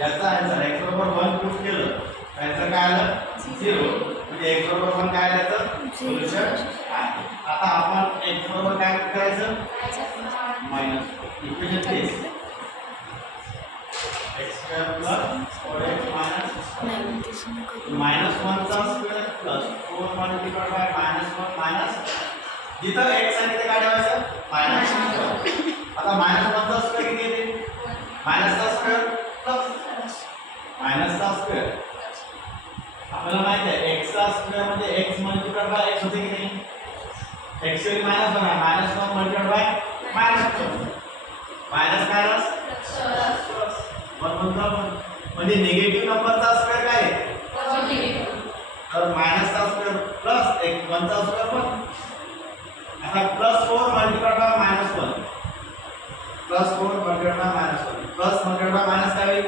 याचा answer x बरोबर 1 put केलं त्याचं काय आलं 0 म्हणजे x बरोबर 1 काय आलं तर सोल्युशन आहे. आता आपण x बरोबर काय करायचं मायनस इक्वेशन तेच x² + 4x मायनस 1 चा square plus 4 multiplied by -1 minus जिथं x आहे तिथे काय ठेवायचं -1. आता -1 चा स्क्वेअर किती येते मायनस चा स्क्वेअर प्लस मायनस चा स्क्वेअर आपल्याला माहित आहे x चा स्क्वेअर म्हणजे x मल्टिप्लाइड बाय x होते की नाही x चे मायनस बघा -1 मल्टिप्लाइड बाय -1 मायनस प्लस 1 म्हणजे निगेटिव्ह नंबरचा स्क्वेअर काय आहे पॉझिटिव्ह तर मायनस चा स्क्वेअर प्लस 1 चा स्क्वेअर पण आता +4 multiplied by -1 +4 multiplied by -1 plus multiplied by minus काय होईल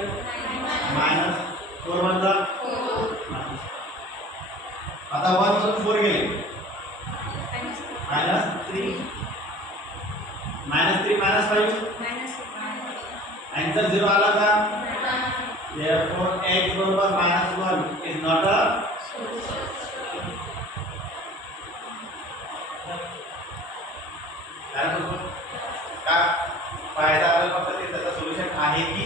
-4 वजा 4 आता 1 मधून 4 गेले -3 आन्सर 0 आला का therefore x बरोबर -1 is not a का फायदा आपल्याला फक्त ते त्याचा सोल्युशन आहे की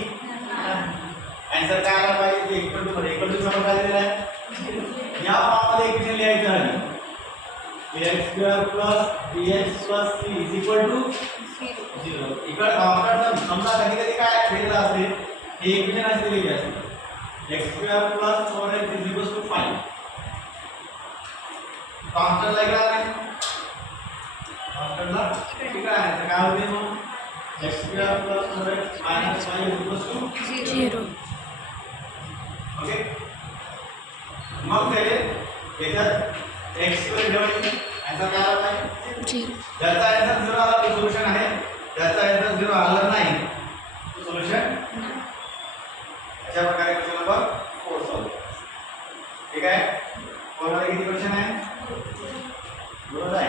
आन्सर काय आला पाहिजे ते इक्वल टू समोर काय दिलेलं आहे या फॉर्ममध्ये इक्वेशन लिहायचं आहे x² + bx + c = 0 इकडे कॉन्स्टंट समजा कधी कधी काय भेटलं असेल हे इक्वेशन असे दिलेली असते x² + 4x = 5 कॉन्स्टंट लागला नाही कॉन्स्टंटला ठीक आहे काय होते मग x² + 4x - 5 = 0 ओके मग ते याच्यात x वर ठेवायची आन्सर काय आला पाहिजे 0 ज्याचा आन्सर 0 आला तो सोल्युशन आहे ज्याचा आन्सर 0 आला नाही तो सोल्युशन नाही अशा प्रकारे क्वेश्चन नंबर 4 सॉल्व ठीक आहे कोणाला किती क्वेश्चन आहे बरोबर आहे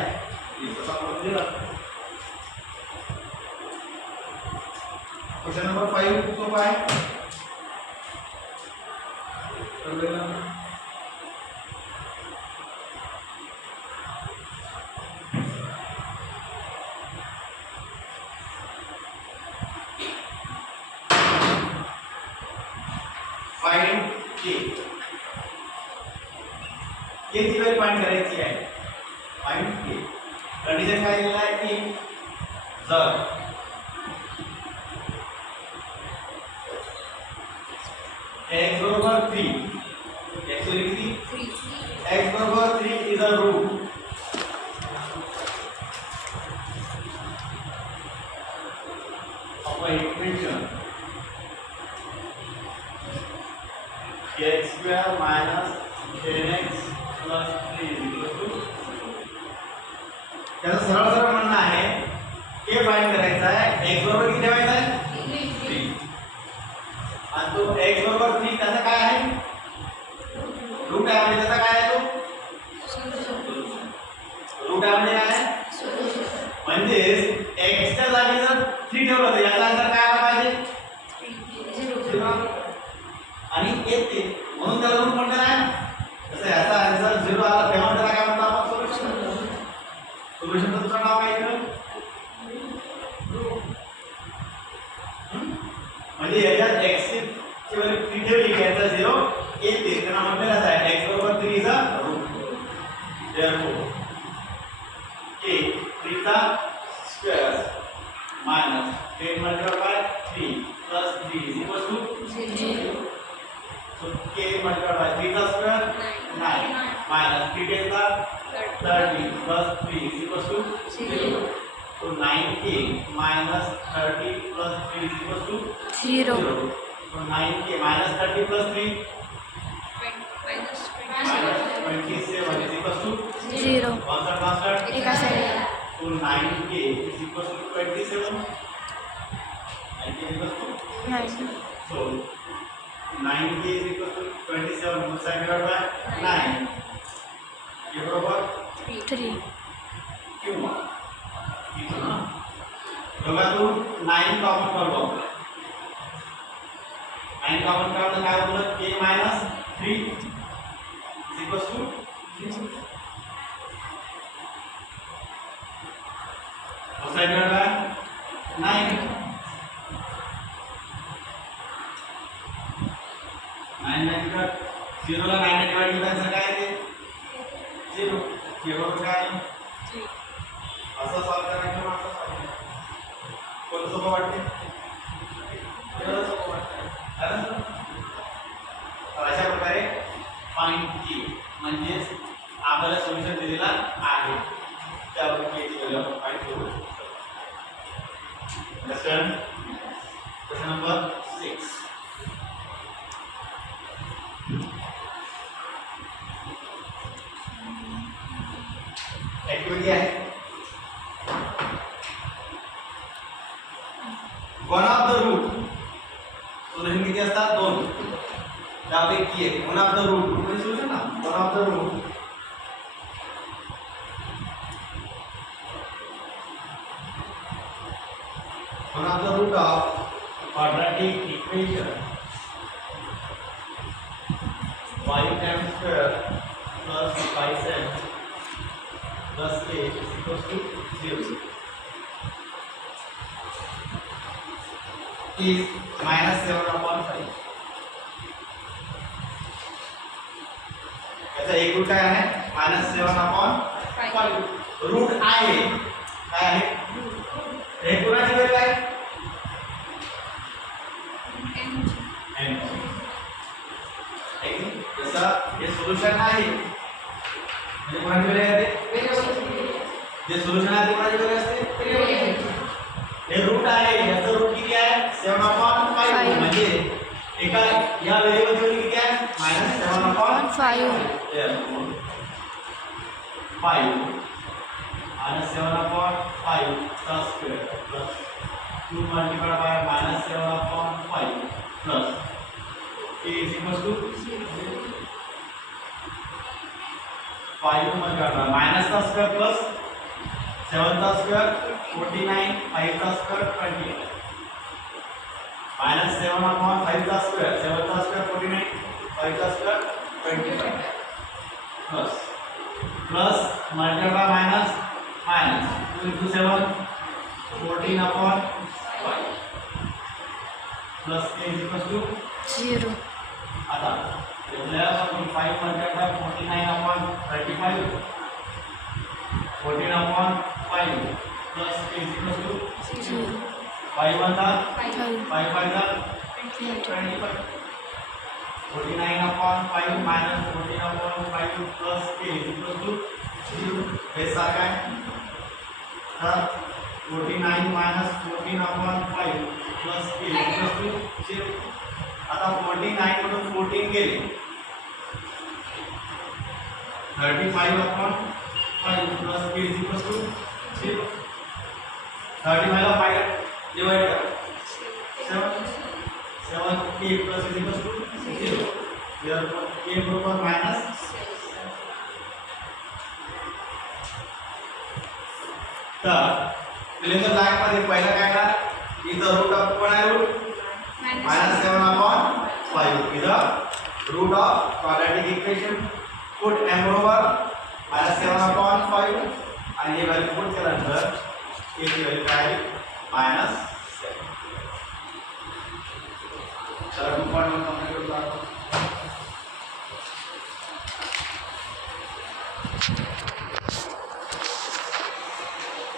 इथं सॉल्व दिला क्वेश्चन नंबर 5 खूप सोपा आहे फाइंड k ची व्हॅल्यू फाइंड करायची आहे फाइंड k कंडिशन काय दिलेलं आहे की जर x बरोबर 3 x किती 3 x बरोबर 3 is a route of a equation x² - 10x + 3 त्याचं सरळ सरळ म्हणणं आहे k फाइंड करायचा आहे x बरोबर किती ठेवायचा आहे 3 आणि तो x बरोबर 3 त्याचा काय आहे रूट आहे म्हणजे त्याचा काय आहे तो रूट आहे म्हणजे काय आहे म्हणजे x च्या जागी जर 3 ठेवलं तर याचा आन्सर काय आला पाहिजे 0 आणि येते म्हणून त्याला रूट म्हणतात आहे तसं याचा आन्सर 0 आला तेव्हा त्याला काय म्हणतात आपण सोल्युशनचं दुसरं नाव काय येतं म्हणजे याच्यात x ची व्हॅल्यू 3 ठेवली की याचा 0 येते त्यांना म्हटलेलं आहे x बरोबर 3 is a root therefore k 3 चा square minus 10 multiplied by 3 plus 3 is equal to 0 so k multiplied by 3 का square 9 minus 3 10 का 30 plus 3 is equal to 0 so 9k minus 30 plus 3 is equal to 0 so 9k minus 30 plus 3 minus 27 is equal to 0 constant so 9k is equal to 27 9k is equal to 9 so 9k is equal to 27 multiplied by 9 ये बरोबर 3 किंवा इथं ना बघा तू 9 common कर बघ 9 common काढलं काय होतं k minus 3 equals to side काय 9 9 का 0 ला 9 ने डिवाइड केल्यानंतर काय येते 0 केवळ काय असं सॉल्व करायचं किंवा असं सॉल्व करायचं कोणतं सोपं वाटते एवढं सोपं वाटतं आहे. तर अशा प्रकारे फाइंड की म्हणजे आपल्याला सोल्युशन दिलेला आहे त्यावर केची व्हॅल्यू आपण फाइंड करू शकतो. क्वेश्चन नंबर 6 ऍक्टिव्हिटी आहे. One of the root solution किती असतात 2 त्यापैकी एक वन ऑफ द रूट म्हणजे सोल्युशन ना one of the root one of the root of quadratic equation 5m square plus 5m plus a is equals to 0 is minus 7/5. याचा एक route काय आहे -7/5 रूट आहे काय आहे हे कोणाची व्हॅल्यू आहे n जसं हे सोल्युशन आहे म्हणजे कोणाची व्हॅल्यू आहे जे सोल्युशन आहे ते कोणाची व्हॅल्यू असते हे रूट आहे याचं रूट किती आहे 7/5 म्हणजे एका या व्हेरिएबलची व्हॅल्यू किती आहे -7/5 5 आणि 7/5 चा square plus 2 multiplied by -7/5 plus a is equals to 5 multiplied by minus का स्क्वेअर प्लस 7 का स्क्वेअर 49 5 का स्क्वेअर 20 minus 7/5 का स्क्वायर 7 का स्क्वायर 49 5 का square 25 plus multiply by minus 2 into 7 14/5 plus a is equals to 0 आता आपल्याला 5 multiply by 49/35 14/5 plus a is equals to 0 5 1 5 5 25 49/5 minus 14/5 plus a is equal to 0 हे सारखं आहे तर 49 minus 14/5 plus a is equal to 0 आता 49 मधून 14 गेले 35/5 plus a is equal to 0 35 ला 5 डिवाइड कर 7 a plus is equals to 0 therefore a बरोबर माइनस तर दिलेल्या लाईन मध्ये पहिला काय करा इथं रूट ऑफ कोण आहे रूट -7/5 इथं root of quadratic equation put m बरोबर -7/5 आणि हे व्हॅल्यू पुट केल्यानंतर a ची व्हॅल्यू काय आहे -7 चला 2.1 कंप्लीट करतो